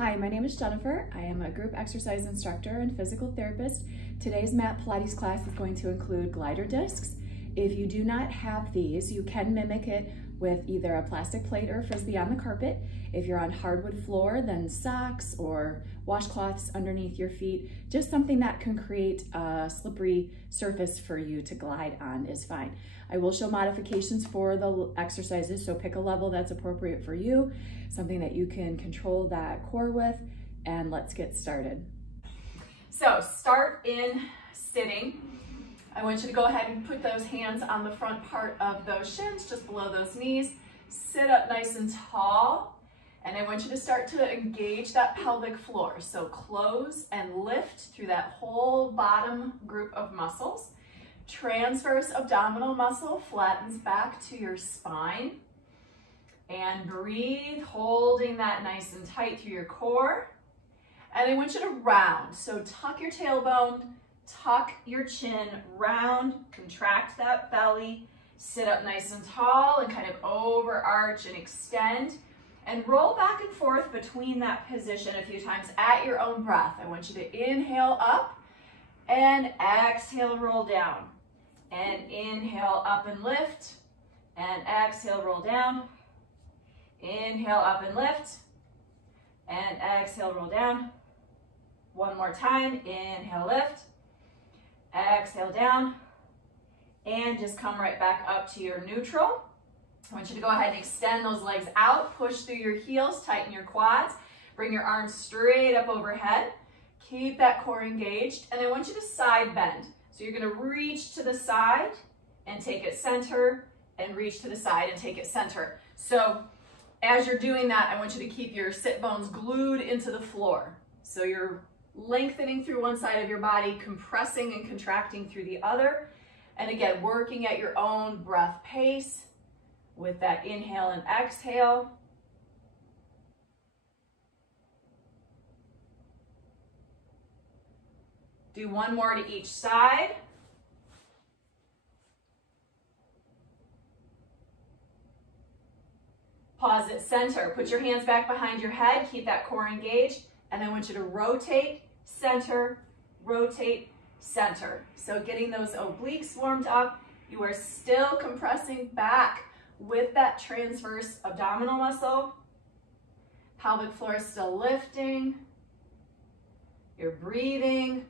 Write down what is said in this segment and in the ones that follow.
Hi, my name is Jennifer. I am a group exercise instructor and physical therapist. Today's mat Pilates class is going to include glider discs. If you do not have these, you can mimic it with either a plastic plate or a frisbee on the carpet. If you're on hardwood floor, then socks or washcloths underneath your feet. Just something that can create a slippery surface for you to glide on is fine. I will show modifications for the exercises, so pick a level that's appropriate for you, something that you can control that core with, and let's get started. So start in sitting. I want you to go ahead and put those hands on the front part of those shins, just below those knees. Sit up nice and tall. And I want you to start to engage that pelvic floor. So close and lift through that whole bottom group of muscles. Transverse abdominal muscle flattens back to your spine. And breathe, holding that nice and tight through your core. And I want you to round. So tuck your tailbone, tuck your chin, round, contract that belly, sit up nice and tall and kind of overarch and extend. And roll back and forth between that position a few times at your own breath. I want you to inhale up and exhale, roll down. And inhale up and lift. And exhale, roll down. Inhale up and lift. And exhale, roll down. One more time. Inhale, lift. Exhale, down. And just come right back up to your neutral. I want you to go ahead and extend those legs out, push through your heels, tighten your quads, bring your arms straight up overhead, keep that core engaged, and I want you to side bend. So you're gonna reach to the side and take it center, and reach to the side and take it center. So as you're doing that, I want you to keep your sit bones glued into the floor. So you're lengthening through one side of your body, compressing and contracting through the other, and again, working at your own breath pace, with that inhale and exhale. Do one more to each side. Pause at center. Put your hands back behind your head. Keep that core engaged. And I want you to rotate, center, rotate, center. So getting those obliques warmed up. You are still compressing back with that transverse abdominal muscle. Pelvic floor is still lifting. You're breathing.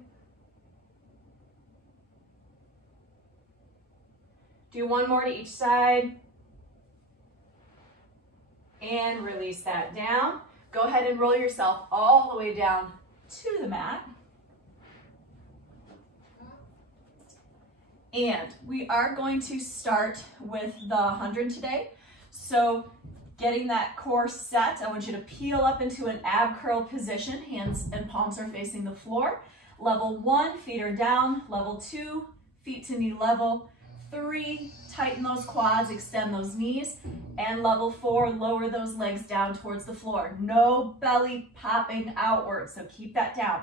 Do one more to each side. And release that down. Go ahead and roll yourself all the way down to the mat. And we are going to start with the 100 today. So getting that core set, I want you to peel up into an ab curl position. Hands and palms are facing the floor. Level 1, feet are down. Level 2, feet to knee level. 3, tighten those quads, extend those knees. And level 4, lower those legs down towards the floor. No belly popping outward, so keep that down.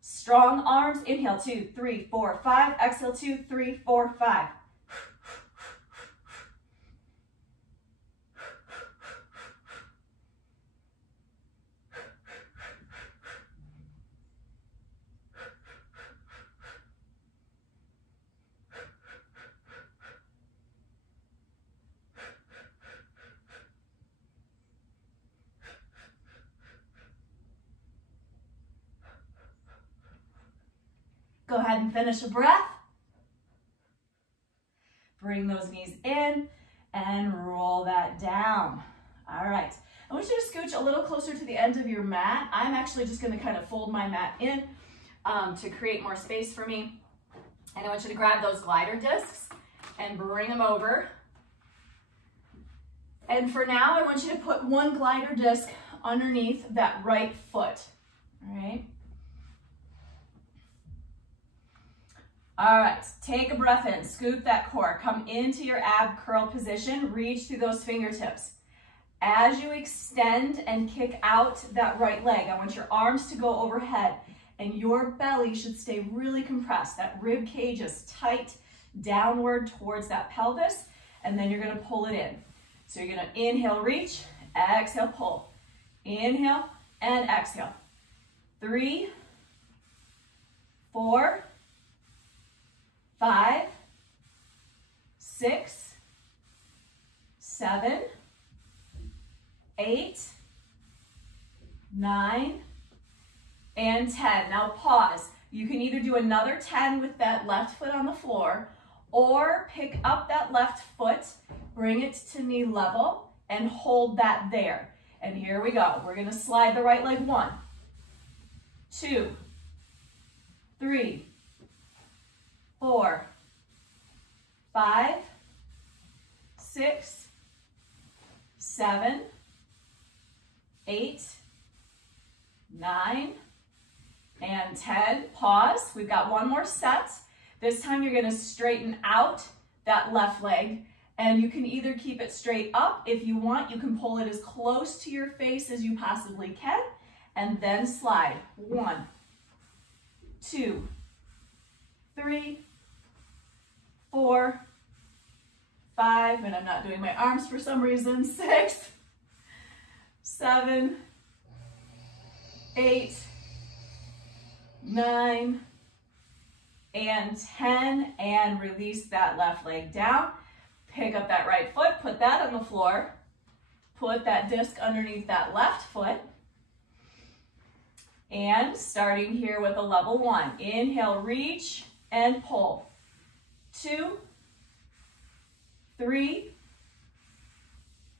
Strong arms, inhale, 2, 3, 4, 5. Exhale, 2, 3, 4, 5. Go ahead and finish a breath. Bring those knees in and roll that down. All right. I want you to scooch a little closer to the end of your mat. I'm actually just going to kind of fold my mat in to create more space for me. And I want you to grab those glider discs and bring them over. And for now, I want you to put one glider disc underneath that right foot. All right. All right, take a breath in, scoop that core, come into your ab curl position, reach through those fingertips. As you extend and kick out that right leg, I want your arms to go overhead and your belly should stay really compressed. That rib cage is tight downward towards that pelvis, and then you're gonna pull it in. So you're gonna inhale, reach, exhale, pull. Inhale, and exhale. 3, 4, 5, 6, 7, 8, 9, and 10. Now pause. You can either do another 10 with that left foot on the floor, or pick up that left foot, bring it to knee level, and hold that there. And here we go. We're going to slide the right leg 1, 2, 3, 4, 5, 6, 7, 8, 9, and 10. Pause. We've got one more set. This time you're going to straighten out that left leg, and you can either keep it straight up. If you want, you can pull it as close to your face as you possibly can, and then slide. 1, 2, 3, 4, 5, and I'm not doing my arms for some reason, 6, 7, 8, 9, and 10, and release that left leg down. Pick up that right foot, put that on the floor, put that disc underneath that left foot, and starting here with a level 1. Inhale, reach and pull. 2, 3,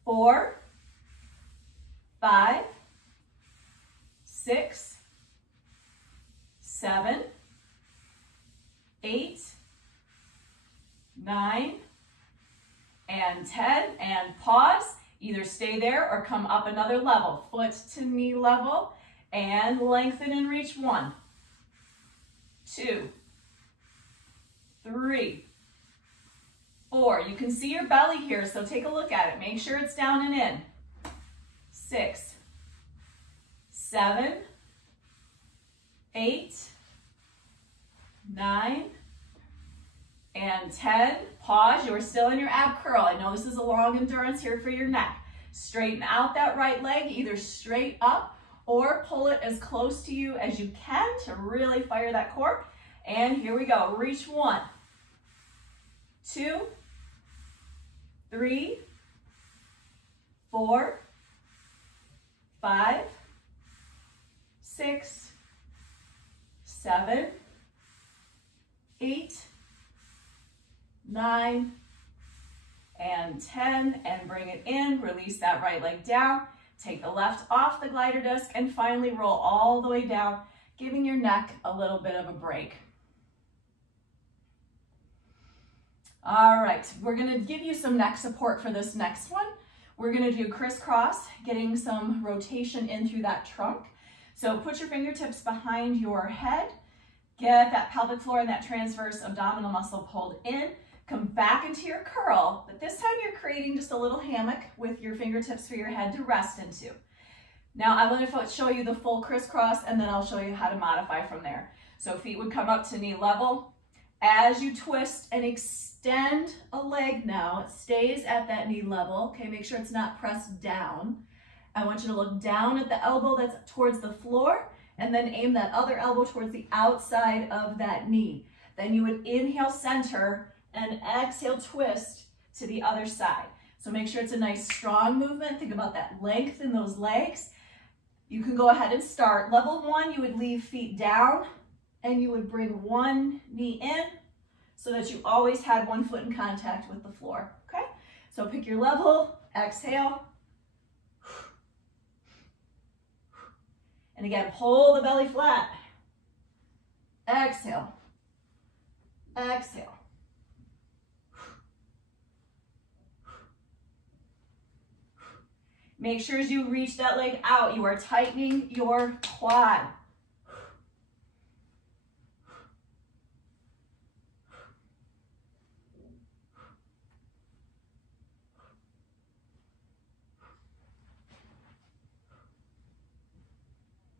4, 5, 6, 7, 8, 9, and 10, and pause. Either stay there or come up another level. Foot to knee level, and lengthen and reach. 1, 2, 3, 4. You can see your belly here, so take a look at it. Make sure it's down and in. 6, 7, 8, 9, and 10. Pause. You are still in your ab curl. I know this is a long endurance here for your neck. Straighten out that right leg, either straight up or pull it as close to you as you can to really fire that core. And here we go. Reach. 1, 2, 3, 4, 5, 6, 7, 8, 9, and 10, and bring it in. Release that right leg down. Take the left off the glider disc, and finally roll all the way down, giving your neck a little bit of a break. All right, we're gonna give you some neck support for this next one. We're gonna do crisscross, getting some rotation in through that trunk. So put your fingertips behind your head, get that pelvic floor and that transverse abdominal muscle pulled in, come back into your curl, but this time you're creating just a little hammock with your fingertips for your head to rest into. Now I'm going to show you the full crisscross, and then I'll show you how to modify from there. So feet would come up to knee level. As you twist and extend a leg now, it stays at that knee level. Okay, make sure it's not pressed down. I want you to look down at the elbow that's towards the floor, and then aim that other elbow towards the outside of that knee. Then you would inhale, center, and exhale, twist to the other side. So make sure it's a nice strong movement. Think about that length in those legs. You can go ahead and start. Level 1, you would leave feet down, and you would bring one knee in so that you always had one foot in contact with the floor, okay? So pick your level, exhale. And again, pull the belly flat. Exhale. Exhale. Make sure as you reach that leg out, you are tightening your quad.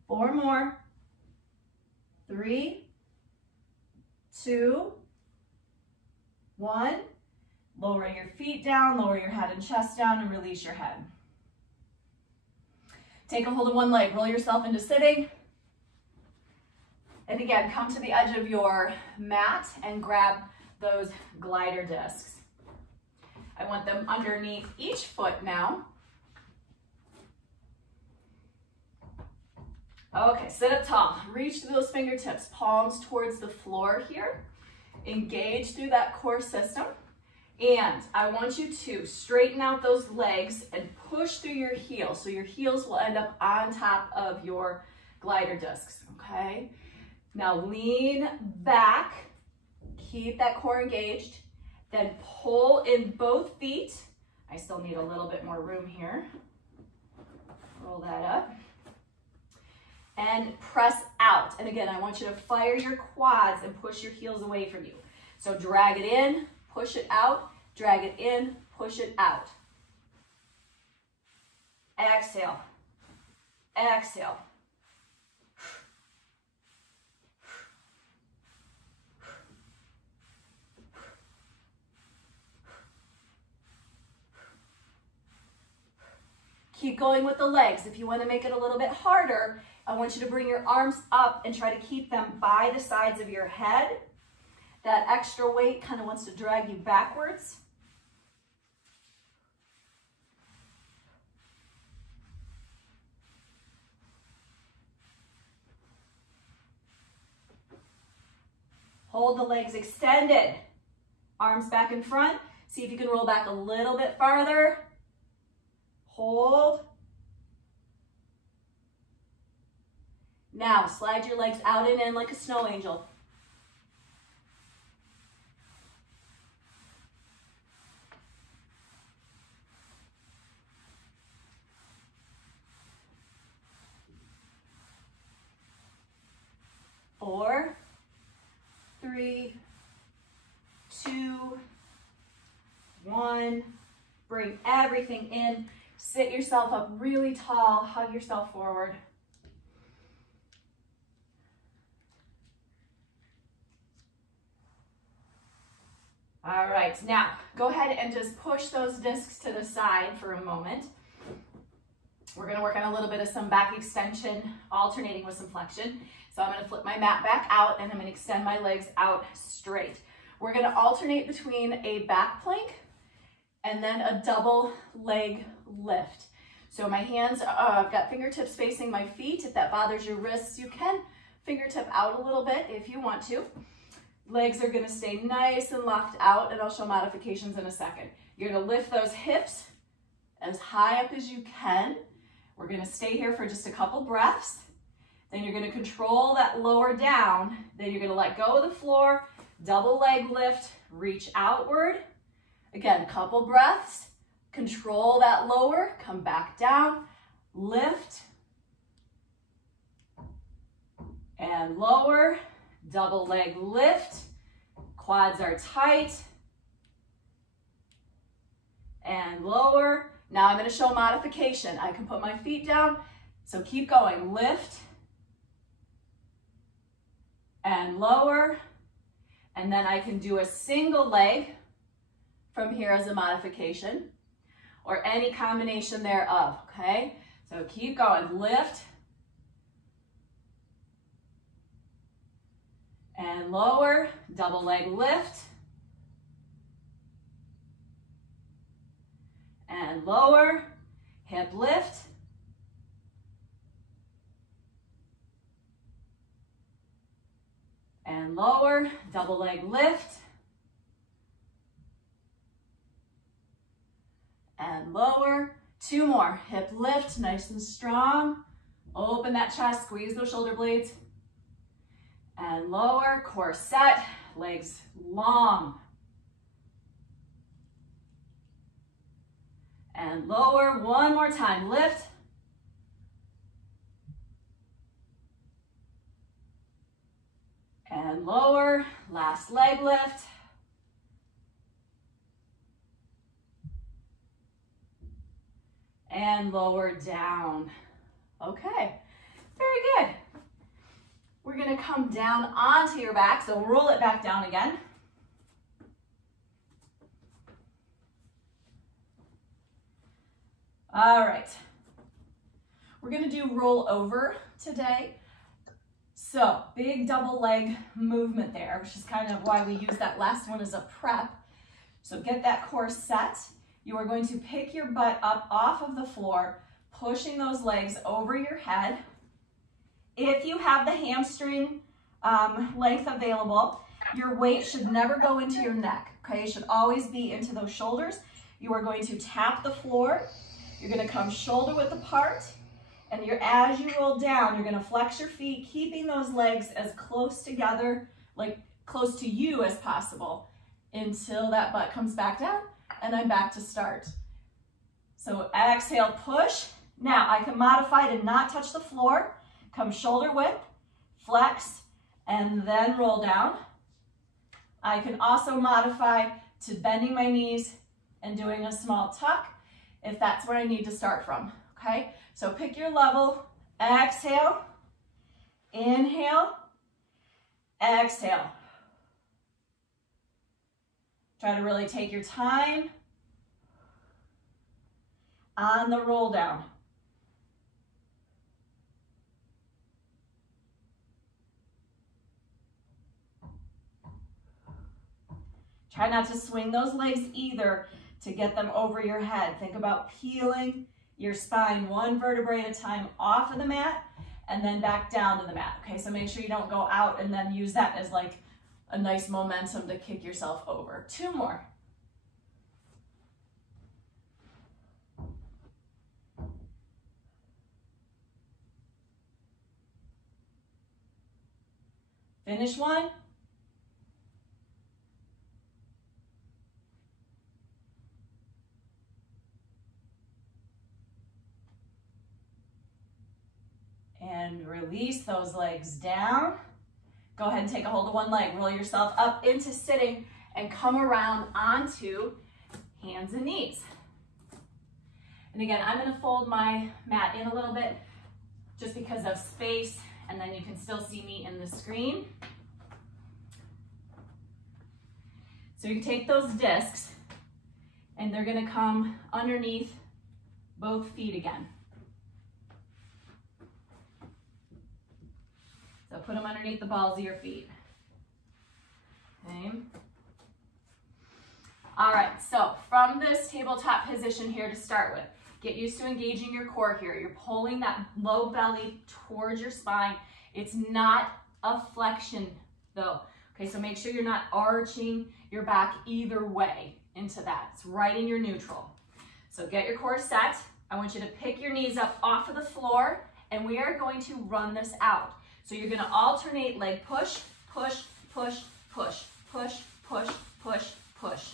Four more. 3, 2, 1. Lower your feet down, lower your head and chest down, and release your head. Take a hold of one leg, roll yourself into sitting. And again, come to the edge of your mat and grab those glider discs. I want them underneath each foot now. Okay, sit up tall. Reach through those fingertips, palms towards the floor here. Engage through that core system. And I want you to straighten out those legs and push through your heels. So your heels will end up on top of your glider discs, okay? Now lean back, keep that core engaged, then pull in both feet. I still need a little bit more room here. Roll that up. And press out. And again, I want you to fire your quads and push your heels away from you. So drag it in, push it out, drag it in, push it out. Exhale, exhale. Keep going with the legs. If you want to make it a little bit harder, I want you to bring your arms up and try to keep them by the sides of your head. That extra weight kind of wants to drag you backwards. Hold the legs extended. Arms back in front. See if you can roll back a little bit farther. Hold. Now, slide your legs out and in like a snow angel. Four, 3, 2, 1. Bring everything in. Sit yourself up really tall. Hug yourself forward. All right, now go ahead and just push those discs to the side for a moment. We're gonna work on a little bit of some back extension, alternating with some flexion. So I'm gonna flip my mat back out and I'm gonna extend my legs out straight. We're gonna alternate between a back plank and then a double leg lift. So my hands, I've got fingertips facing my feet. If that bothers your wrists, you can fingertip out a little bit if you want to. Legs are gonna stay nice and locked out, and I'll show modifications in a second. You're gonna lift those hips as high up as you can. We're gonna stay here for just a couple breaths. Then you're gonna control that lower down. Then you're gonna let go of the floor, double leg lift, reach outward. Again, a couple breaths. Control that lower, come back down, lift, and lower. Double leg lift, quads are tight, and lower. Now I'm going to show modification. I can put my feet down, so keep going. Lift, and lower, and then I can do a single leg from here as a modification, or any combination thereof, okay? So keep going. Lift, and lower, double leg lift, and lower, hip lift, and lower, double leg lift, and lower. 2 more, hip lift, nice and strong. Open that chest, squeeze those shoulder blades. And lower, core set, legs long. And lower, 1 more time, lift. And lower, last leg lift. And lower down. Okay, very good. We're gonna come down onto your back, so roll it back down again. All right. We're gonna do roll over today. So big double leg movement there, which is kind of why we use that last one as a prep. So get that core set. You are going to pick your butt up off of the floor, pushing those legs over your head. If you have the hamstring length available, your weight should never go into your neck, okay? It should always be into those shoulders. You are going to tap the floor. You're gonna come shoulder width apart, and as you roll down, you're gonna flex your feet, keeping those legs as close together, like close to you as possible, until that butt comes back down, and I'm back to start. So exhale, push. Now I can modify to not touch the floor, come shoulder width, flex, and then roll down. I can also modify to bending my knees and doing a small tuck if that's where I need to start from, okay? So pick your level, exhale, inhale, exhale. Try to really take your time on the roll down. Try not to swing those legs either to get them over your head. Think about peeling your spine one vertebrae at a time off of the mat and then back down to the mat. Okay, so make sure you don't go out and then use that as like a nice momentum to kick yourself over. 2 more. Finish 1. And release those legs down. Go ahead and take a hold of one leg. Roll yourself up into sitting and come around onto hands and knees. And again, I'm gonna fold my mat in a little bit just because of space, and then you can still see me in the screen. So you take those discs and they're gonna come underneath both feet again. So put them underneath the balls of your feet. Okay. All right, so from this tabletop position here to start with, get used to engaging your core here. You're pulling that low belly towards your spine. It's not a flexion though. Okay, so make sure you're not arching your back either way into that. It's right in your neutral. So get your core set. I want you to pick your knees up off of the floor, and we are going to run this out. So you're gonna alternate leg push, push, push, push, push, push, push, push.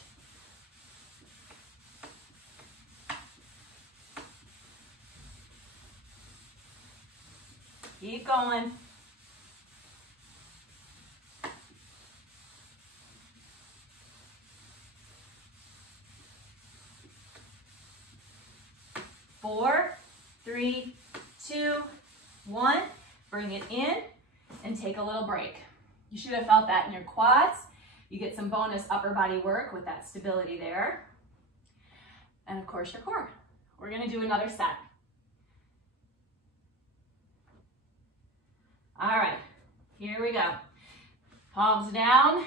Keep going. Four, 3, 2, 1. Bring it in and take a little break. You should have felt that in your quads. You get some bonus upper body work with that stability there. And of course your core. We're gonna do another set. All right, here we go. Palms down,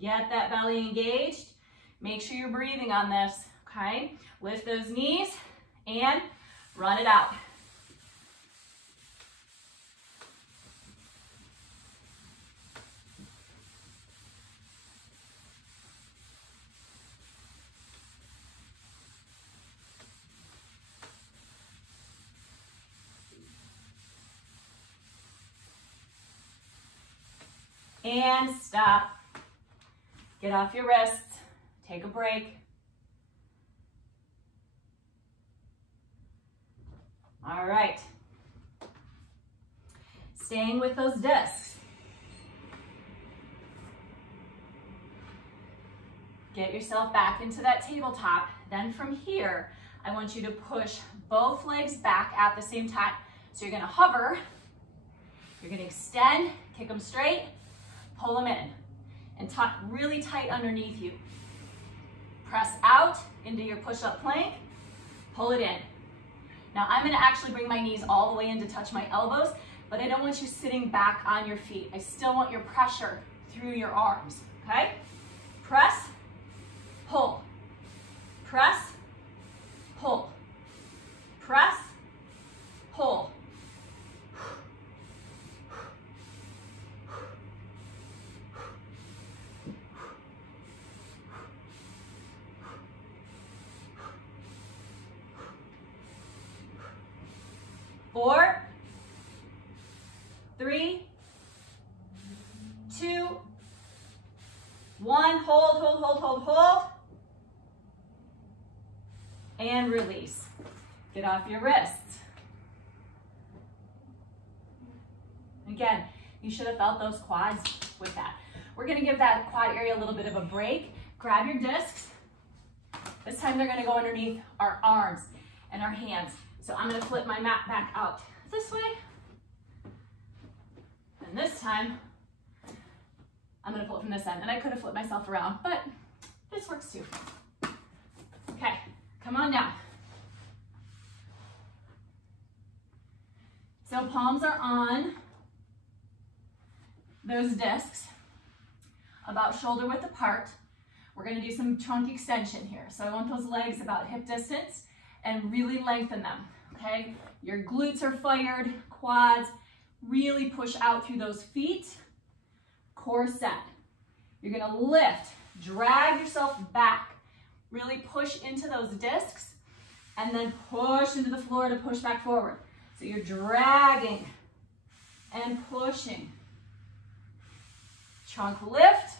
get that belly engaged. Make sure you're breathing on this, okay? Lift those knees and run it out. And stop. Get off your wrists. Take a break. All right. Staying with those discs. Get yourself back into that tabletop. Then from here, I want you to push both legs back at the same time. So you're gonna hover, you're gonna extend, kick them straight, pull them in, and tuck really tight underneath you. Press out into your push-up plank, pull it in. Now I'm gonna actually bring my knees all the way in to touch my elbows, but I don't want you sitting back on your feet. I still want your pressure through your arms, okay? Press, pull, press, pull, press, pull. Four, 3, 2, 1. Hold, hold, hold, hold, hold. And release. Get off your wrists. Again, you should have felt those quads with that. We're going to give that quad area a little bit of a break. Grab your discs. This time they're going to go underneath our arms and our hands. So I'm going to flip my mat back out this way. And this time, I'm going to flip from this end. And I could have flipped myself around, but this works too. Okay, come on down. So palms are on those discs, about shoulder width apart. We're going to do some trunk extension here. So I want those legs about hip distance and really lengthen them, okay? Your glutes are fired, quads, really push out through those feet. Core set. You're going to lift, drag yourself back, really push into those discs, and then push into the floor to push back forward. So you're dragging and pushing. Trunk lift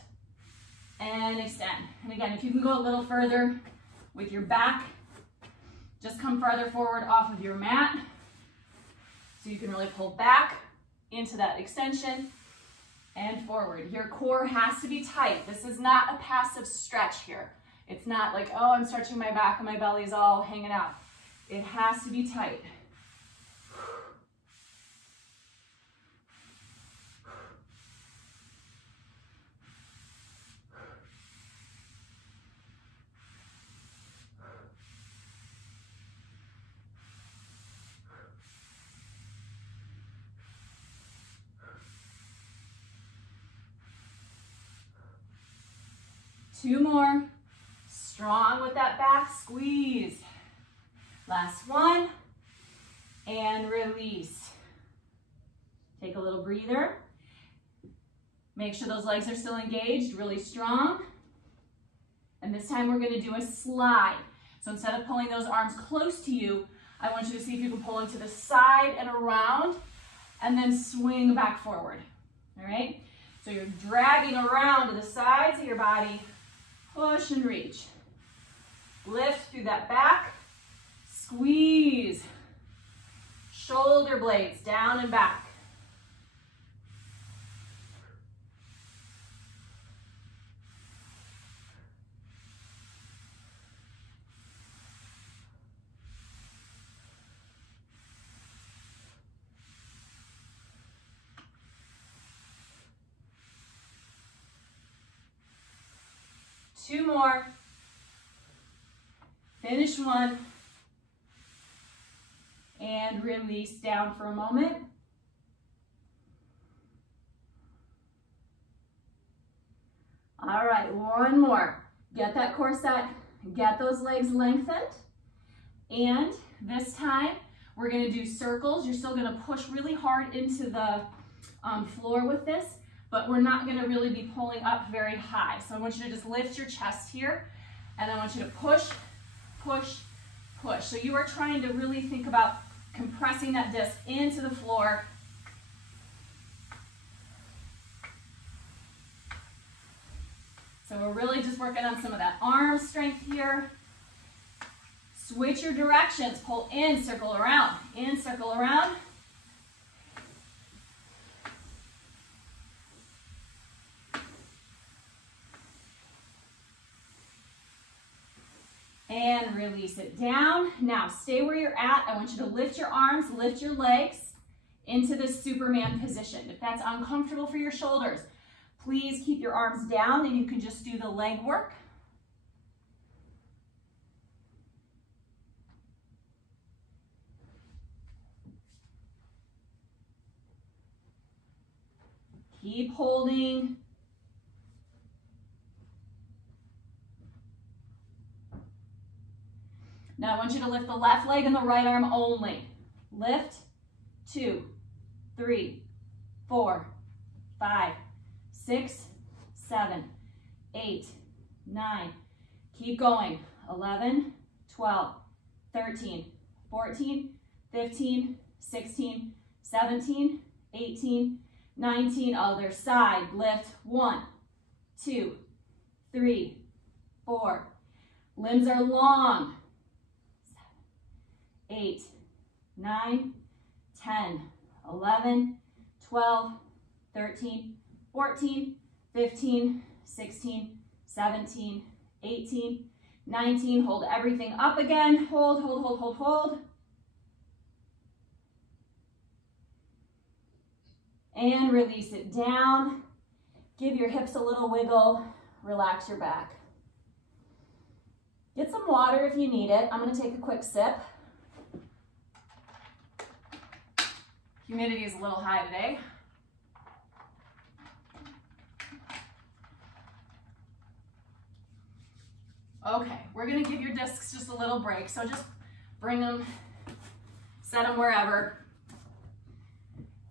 and extend. And again, if you can go a little further with your back, just come farther forward off of your mat so you can really pull back into that extension and forward. Your core has to be tight. This is not a passive stretch here. It's not like, oh, I'm stretching my back and my belly is all hanging out. It has to be tight. Two more. Strong with that back squeeze. Last one. And release. Take a little breather. Make sure those legs are still engaged, really strong. And this time we're going to do a slide. So instead of pulling those arms close to you, I want you to see if you can pull them to the side and around, and then swing back forward. All right? So you're dragging around to the sides of your body. Push and reach. Lift through that back. Squeeze. Shoulder blades down and back. Two more. Finish one. And release down for a moment. All right, one more. Get that core set, get those legs lengthened. And this time, we're gonna do circles. You're still gonna push really hard into the floor with this, but we're not gonna really be pulling up very high. So I want you to just lift your chest here, and I want you to push, push, push. So you are trying to really think about compressing that disc into the floor. So we're really just working on some of that arm strength here. Switch your directions. Pull in, circle around. In, circle around. And release it down. Now stay where you're at. I want you to lift your arms, lift your legs into this Superman position. If that's uncomfortable for your shoulders, please keep your arms down and you can just do the leg work. Keep holding. Now I want you to lift the left leg and the right arm only. Lift, 2, 3, 4, 5, 6, 7, 8, 9. Keep going. 11, 12, 13, 14, 15, 16, 17, 18, 19. Other side. Lift. 1, 2, 3, 4. Limbs are long. 7, 8, 9, 10, 11, 12, 13, 14, 15, 16, 17, 18, 19. Hold everything up again. Hold, hold, hold, hold, hold. And release it down. Give your hips a little wiggle. Relax your back. Get some water if you need it. I'm going to take a quick sip. Humidity is a little high today. Okay, we're gonna give your discs just a little break. So just bring them, set them wherever.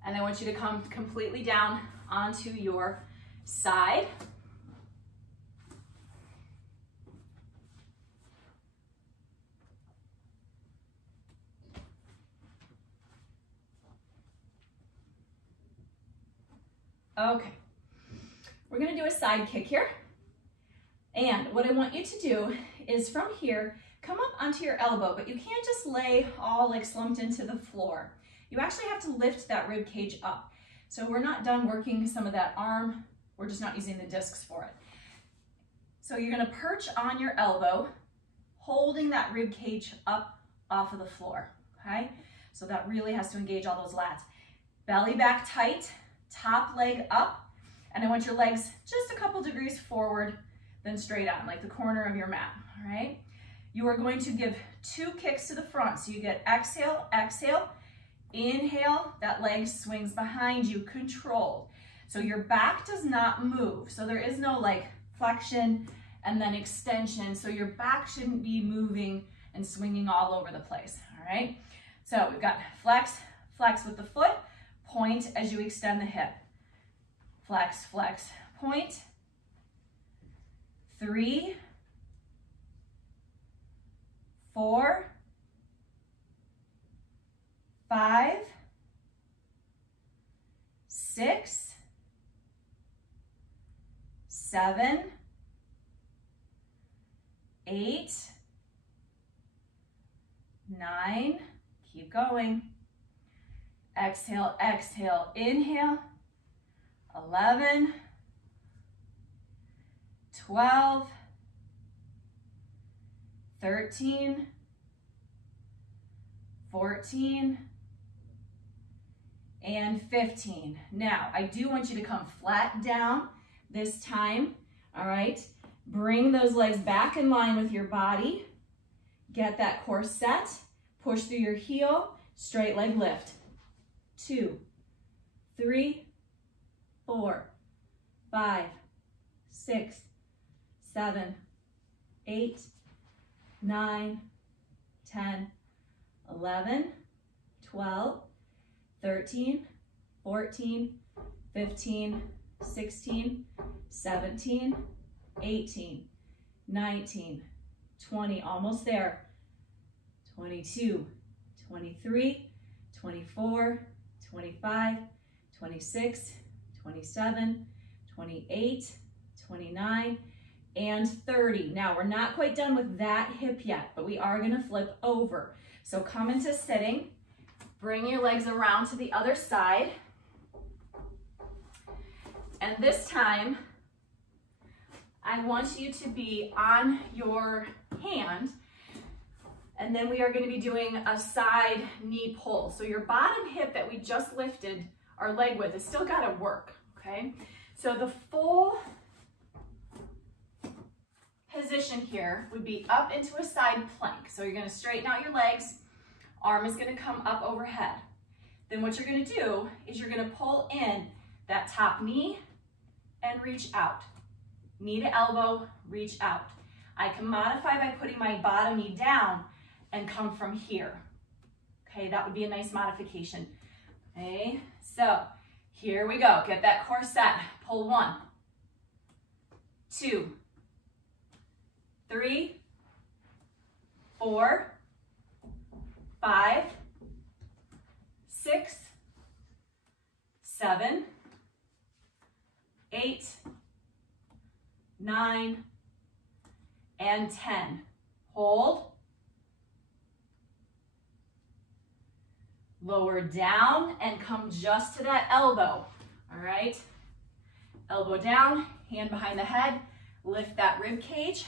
And I want you to come completely down onto your side. Okay, we're gonna do a side kick here. And what I want you to do is from here, come up onto your elbow, but you can't just lay all like slumped into the floor. You actually have to lift that rib cage up. So we're not done working some of that arm. We're just not using the discs for it. So you're gonna perch on your elbow, holding that rib cage up off of the floor, okay? So that really has to engage all those lats. Belly back tight, top leg up, and I want your legs just a couple degrees forward, then straight on, like the corner of your mat, all right? You are going to give 2 kicks to the front. So you get exhale, exhale, inhale, that leg swings behind you, controlled. So your back does not move. So there is no like flexion and then extension. So your back shouldn't be moving and swinging all over the place, all right? So we've got flex, flex with the foot, point as you extend the hip. Flex, flex, point. 3, 4, 5, 6, 7, 8, 9, keep going. Exhale, exhale, inhale. 11, 12, 13, 14, and 15. Now, I do want you to come flat down this time, all right? Bring those legs back in line with your body. Get that core set. Push through your heel, straight leg lift. 2, 3, 4, 5, 6, 7, 8, 9, 10, 11, 12, 13, 14, 15, 16, 17, 18, 19, 20, almost there, 22, 23, 24, 25, 26, 27, 28, 29, and 30. Now, we're not quite done with that hip yet, but we are gonna flip over. So come into sitting, bring your legs around to the other side, and this time, I want you to be on your hand, and then we are gonna be doing a side knee pull. So your bottom hip that we just lifted our leg with has still gotta work, okay? So the full position here would be up into a side plank. So you're gonna straighten out your legs, arm is gonna come up overhead. Then what you're gonna do is you're gonna pull in that top knee and reach out. Knee to elbow, reach out. I can modify by putting my bottom knee down and come from here. Okay, that would be a nice modification. Okay, so here we go. Get that core set. Pull 1, 2, 3, 4, 5, 6, 7, 8, 9, and 10. Hold. Lower down and come just to that elbow. All right. Elbow down, hand behind the head. Lift that rib cage,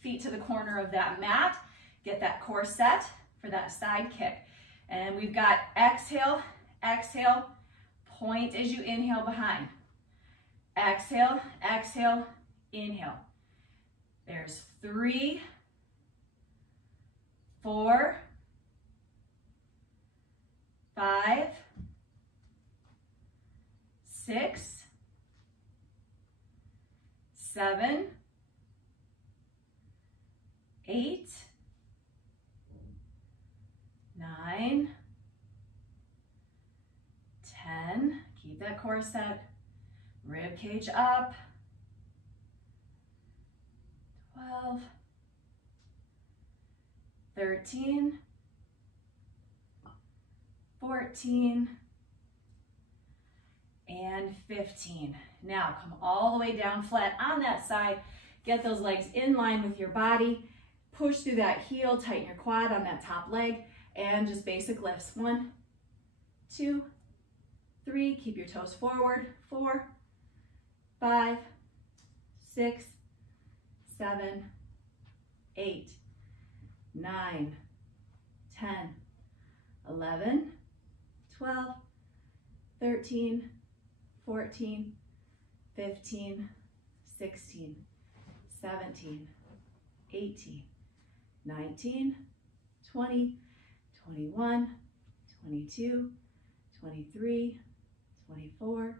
feet to the corner of that mat. Get that core set for that side kick. And we've got exhale, exhale, point as you inhale behind. Exhale, exhale, inhale. There's 3, 4, 5, 6, 7, 8, 9, 10. Keep that core set. Rib cage up. 12, 13, 14, and 15. Now come all the way down flat on that side. Get those legs in line with your body. Push through that heel, tighten your quad on that top leg, and just basic lifts. 1, 2, 3, keep your toes forward. 4, 5, 6, 7, 8, 9, 10, 11, 12, 13, 14, 15, 16, 17, 18, 19, 20, 21, 22, 23, 24,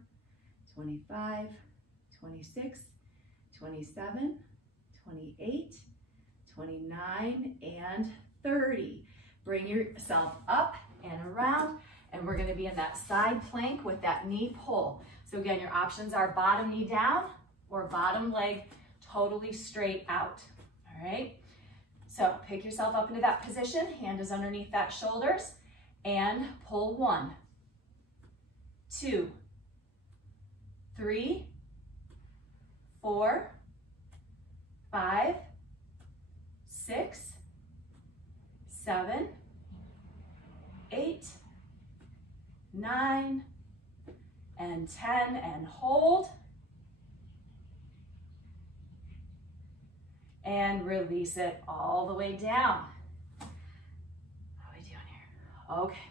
25, 26, 27, 28, 29, and 30. Bring yourself up and around, and we're gonna be in that side plank with that knee pull. So again, your options are bottom knee down or bottom leg totally straight out, all right? So pick yourself up into that position, hand is underneath that shoulders, and pull 1, 2, 3, 4, 5, 6, 7, 8, 9, and 10, and hold. And release it all the way down. How are we doing here? Okay.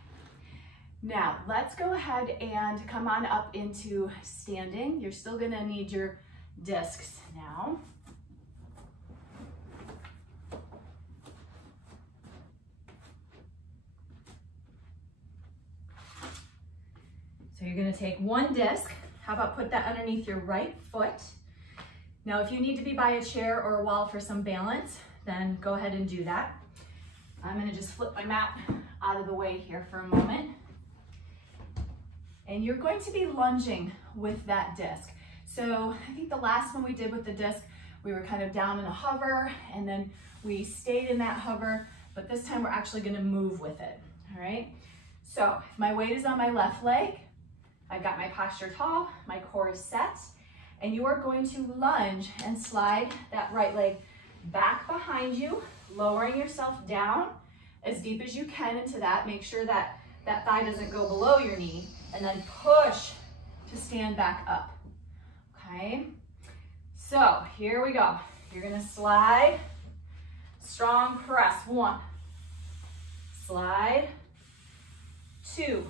Now, let's go ahead and come on up into standing. You're still gonna need your discs now. So you're gonna take one disc. How about put that underneath your right foot? Now, if you need to be by a chair or a wall for some balance, then go ahead and do that. I'm gonna just flip my mat out of the way here for a moment. And you're going to be lunging with that disc. So I think the last one we did with the disc, we were kind of down in a hover and then we stayed in that hover, but this time we're actually gonna move with it, all right? So if my weight is on my left leg, I've got my posture tall, my core is set, and you are going to lunge and slide that right leg back behind you, lowering yourself down as deep as you can into that. Make sure that that thigh doesn't go below your knee, and then push to stand back up, okay? So here we go. You're gonna slide, strong press. 1, slide, 2,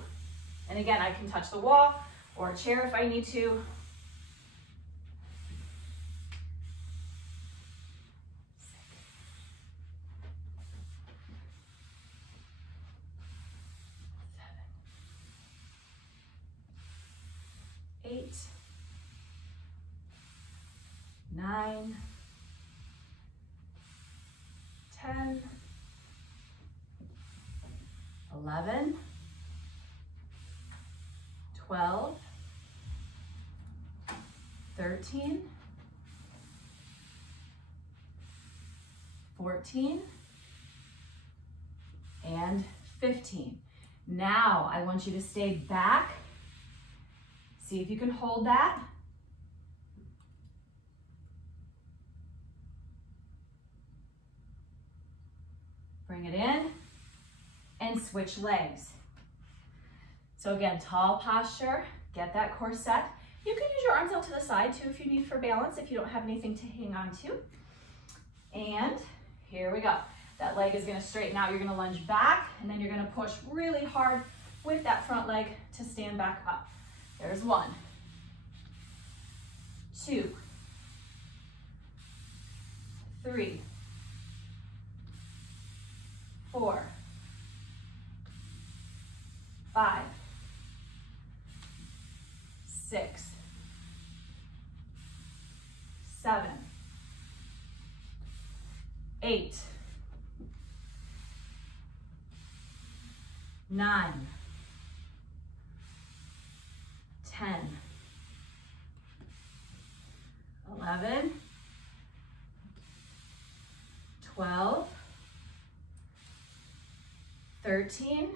and again, I can touch the wall or a chair if I need to. 8, 9, 10, 11, 12, 13, 14, and 15. Now I want you to stay back. See if you can hold that. Bring it in and switch legs. So again, tall posture, get that core set. You can use your arms out to the side too if you need for balance, if you don't have anything to hang on to. And here we go. That leg is gonna straighten out. You're gonna lunge back, and then you're gonna push really hard with that front leg to stand back up. There's 1, 2, 3, 4, 5, 6, 7, 8, 9, 10, 11, 12, 13,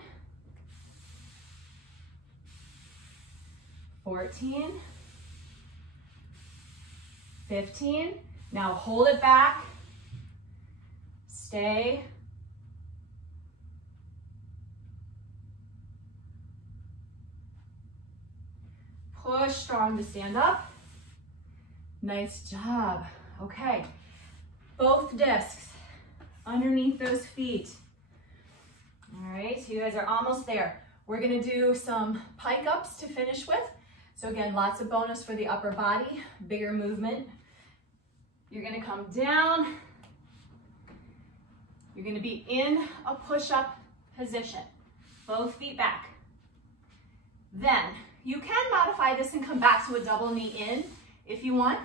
14, 15. Now hold it back. Stay. Push strong to stand up. Nice job. Okay. Both discs underneath those feet. All right, so you guys are almost there. We're gonna do some pike ups to finish with. So again, lots of bonus for the upper body, bigger movement. You're gonna come down. You're gonna be in a push-up position. Both feet back. Then you can modify this and come back to a double knee in if you want.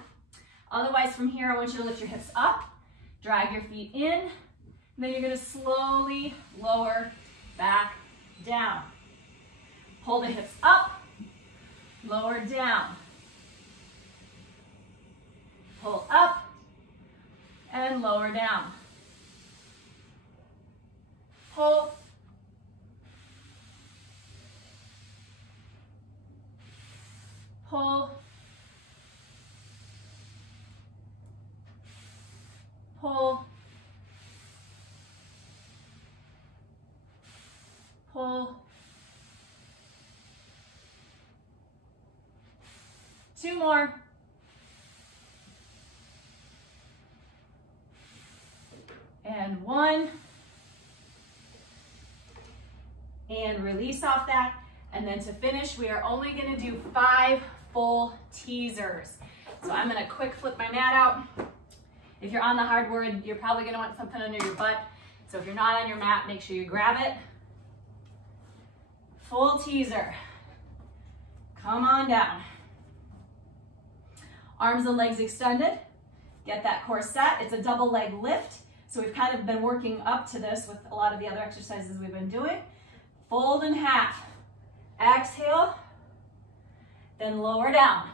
Otherwise, from here, I want you to lift your hips up, drag your feet in, and then you're gonna slowly lower back down. Pull the hips up, lower down. Pull up and lower down. Pull. Pull. Pull. Pull. 2 more. And 1. And release off that. And then to finish, we are only gonna do 5 full teasers. So I'm gonna quick flip my mat out. If you're on the hardwood, you're probably gonna want something under your butt. So if you're not on your mat, make sure you grab it. Full teaser. Come on down. Arms and legs extended. Get that core set. It's a double leg lift. So we've kind of been working up to this with a lot of the other exercises we've been doing. Fold in half. Exhale, then lower down.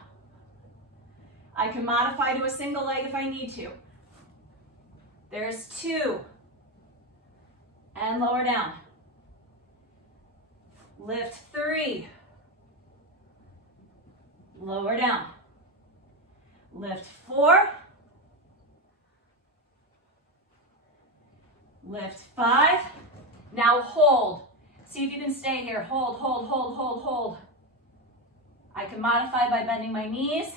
I can modify to a single leg if I need to. There's 2. And lower down. Lift 3. Lower down. Lift 4. Lift 5. Now hold. See if you can stay here. Hold, hold, hold, hold, hold. I can modify by bending my knees.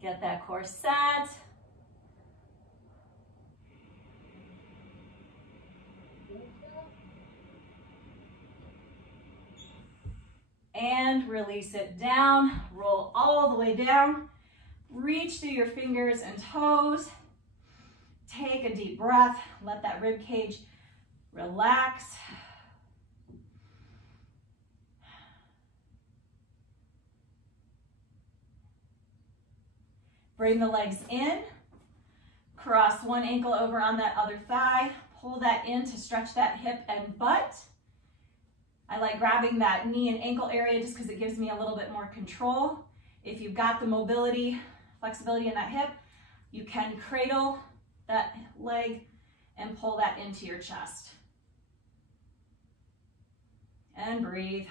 Get that core set. And release it down. Roll all the way down. Reach through your fingers and toes. Take a deep breath. Let that rib cage relax. Bring the legs in. Cross one ankle over on that other thigh. Pull that in to stretch that hip and butt. I like grabbing that knee and ankle area just because it gives me a little bit more control. If you've got the mobility, flexibility in that hip, you can cradle that leg and pull that into your chest. And breathe.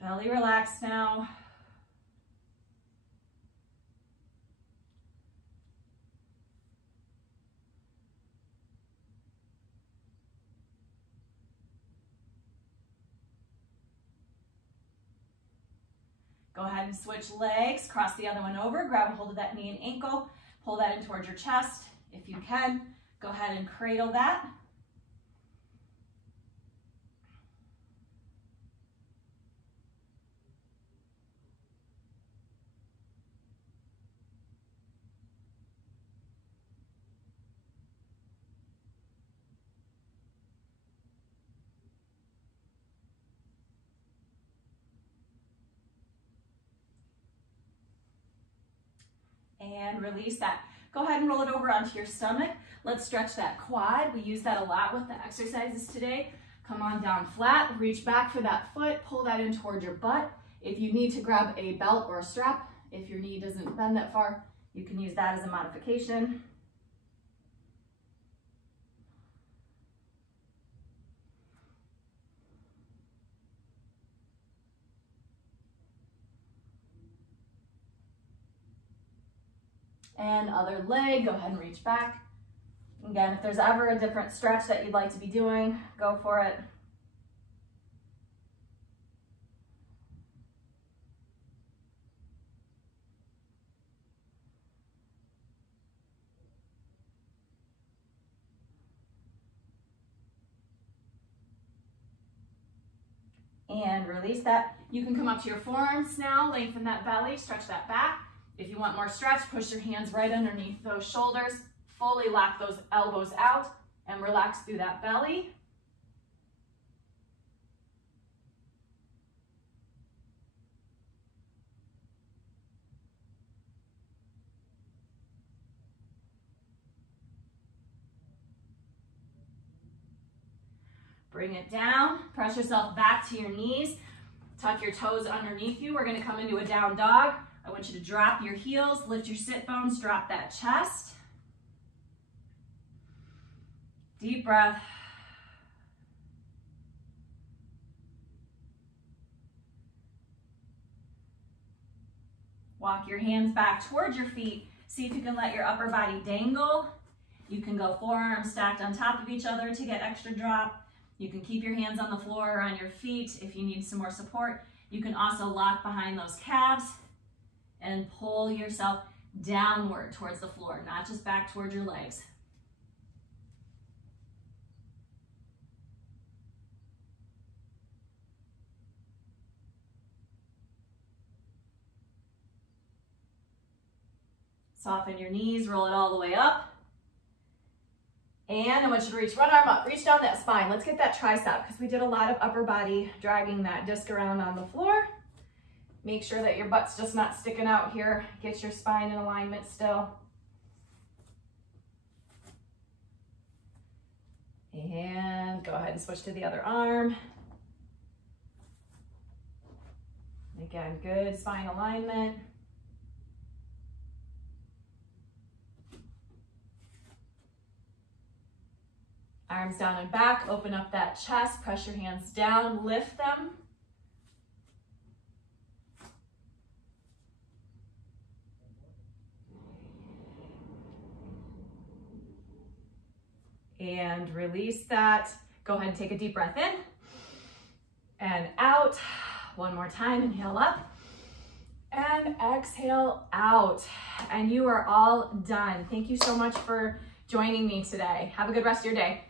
Belly relaxed now. Go ahead and switch legs, cross the other one over, grab a hold of that knee and ankle, pull that in towards your chest. If you can, go ahead and cradle that. And release that. Go ahead and roll it over onto your stomach. Let's stretch that quad. We use that a lot with the exercises today. Come on down flat, reach back for that foot, pull that in towards your butt. If you need to grab a belt or a strap, if your knee doesn't bend that far, you can use that as a modification. And other leg, go ahead and reach back. Again, if there's ever a different stretch that you'd like to be doing, go for it. And release that. You can come up to your forearms now, lengthen that belly, stretch that back. If you want more stretch, push your hands right underneath those shoulders, fully lock those elbows out, and relax through that belly. Bring it down, press yourself back to your knees, tuck your toes underneath you. We're gonna come into a down dog. I want you to drop your heels, lift your sit bones, drop that chest. Deep breath. Walk your hands back towards your feet. See if you can let your upper body dangle. You can go forearms stacked on top of each other to get extra drop. You can keep your hands on the floor or on your feet if you need some more support. You can also lock behind those calves and pull yourself downward towards the floor, not just back towards your legs. Soften your knees, roll it all the way up. And I want you to reach one arm up, reach down that spine. Let's get that tricep because we did a lot of upper body dragging that disc around on the floor. Make sure that your butt's just not sticking out here. Get your spine in alignment still. And go ahead and switch to the other arm. Again, good spine alignment. Arms down and back, open up that chest, press your hands down, lift them. And release that. Go ahead and take a deep breath in and out. One more time, inhale up and exhale out. And you are all done. Thank you so much for joining me today. Have a good rest of your day.